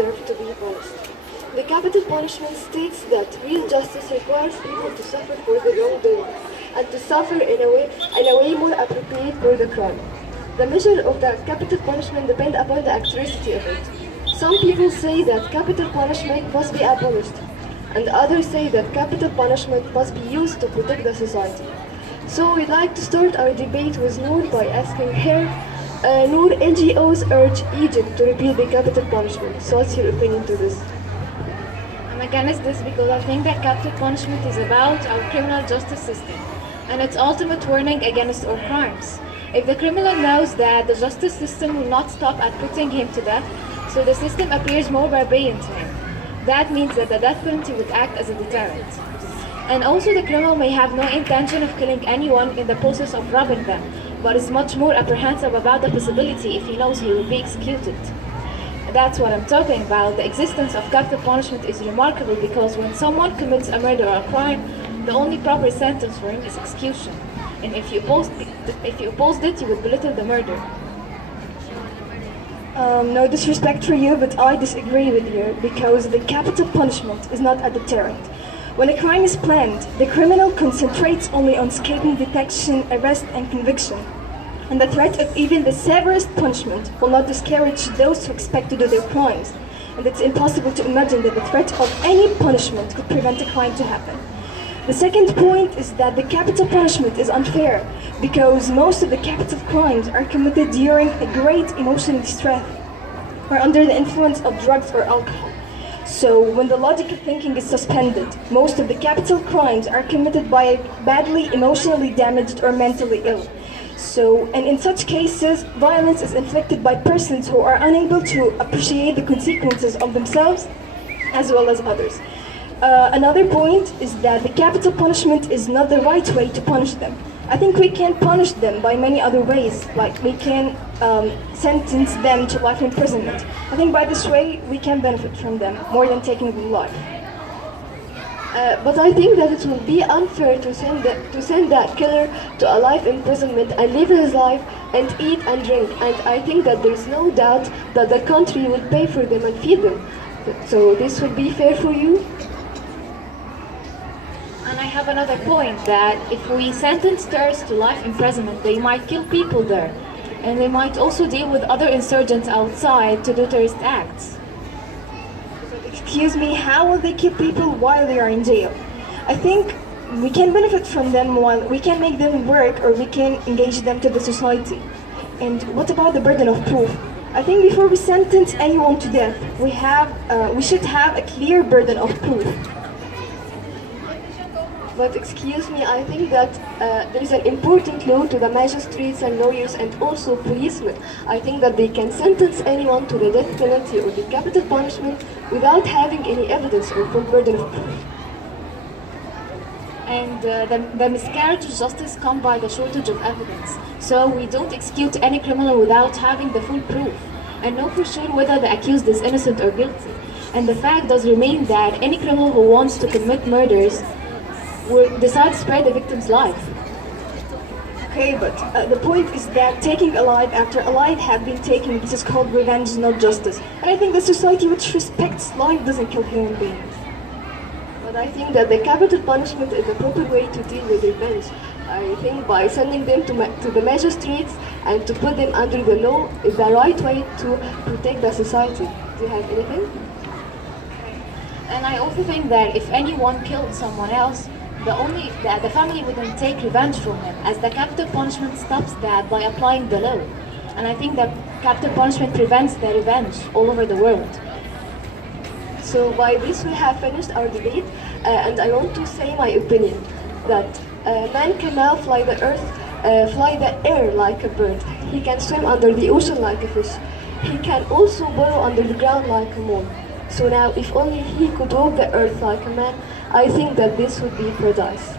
deserve to be punished. The capital punishment states that real justice requires people to suffer for the wrongdoing and to suffer in a way more appropriate for the crime. The measure of the capital punishment depends upon the accuracy of it. Some people say that capital punishment must be abolished, and others say that capital punishment must be used to protect the society. So we'd like to start our debate with Noor by asking her, Noor, NGOs urge Egypt to repeal the capital punishment. So what's your opinion to this? I'm against this because I think that capital punishment is about our criminal justice system and its ultimate warning against all crimes. If the criminal knows that the justice system will not stop at putting him to death, so the system appears more barbarian to him. That means that the death penalty would act as a deterrent. And also the criminal may have no intention of killing anyone in the process of robbing them, but is much more apprehensive about the possibility if he knows he will be executed. That's what I'm talking about. The existence of capital punishment is remarkable because when someone commits a murder or a crime, the only proper sentence for him is execution. And if you opposed it, you would belittle the murder. No disrespect for you, but I disagree with you because the capital punishment is not a deterrent. When a crime is planned, the criminal concentrates only on escaping detection, arrest, and conviction. And the threat of even the severest punishment will not discourage those who expect to do their crimes. And it's impossible to imagine that the threat of any punishment could prevent a crime to happen. The second point is that the capital punishment is unfair because most of the capital crimes are committed during a great emotional distress or under the influence of drugs or alcohol. So when the logic of thinking is suspended, most of the capital crimes are committed by a badly emotionally damaged or mentally ill. And in such cases, violence is inflicted by persons who are unable to appreciate the consequences of themselves as well as others. Another point is that the capital punishment is not the right way to punish them. I think we can punish them by many other ways, like we can sentence them to life imprisonment. I think by this way we can benefit from them more than taking them life. But I think that it will be unfair to send that killer to a life imprisonment and live his life and eat and drink. And I think that there's no doubt that the country will pay for them and feed them. So this would be fair for you? And I have another point that if we sentence terrorists to life imprisonment, they might kill people there. And they might also deal with other insurgents outside to do terrorist acts. Excuse me, how will they kill people while they are in jail? I think we can benefit from them while we can make them work or we can engage them to the society. And what about the burden of proof? I think before we sentence anyone to death, we should have a clear burden of proof. But excuse me, I think that there is an important law to the magistrates and lawyers and also policemen. I think that they can sentence anyone to the death penalty or the capital punishment without having any evidence or full burden of proof. And the miscarriage of justice comes by the shortage of evidence. So we don't execute any criminal without having the full proof and know for sure whether the accused is innocent or guilty. And the fact does remain that any criminal who wants to commit murders will decide to spare the victim's life. Okay, but the point is that taking a life after a life had been taken, this is called revenge, not justice. And I think the society which respects life doesn't kill human beings. But I think that the capital punishment is the proper way to deal with revenge. I think by sending them to the magistrates and to put them under the law is the right way to protect the society. Do you have anything? And I also think that if anyone killed someone else, the family wouldn't take revenge from him, as the capital punishment stops that by applying the law. And I think that capital punishment prevents the revenge all over the world. So by this we have finished our debate, and I want to say my opinion that man can now fly the air like a bird. He can swim under the ocean like a fish. He can also burrow under the ground like a mole. So now, if only he could walk the earth like a man, I think that this would be paradise.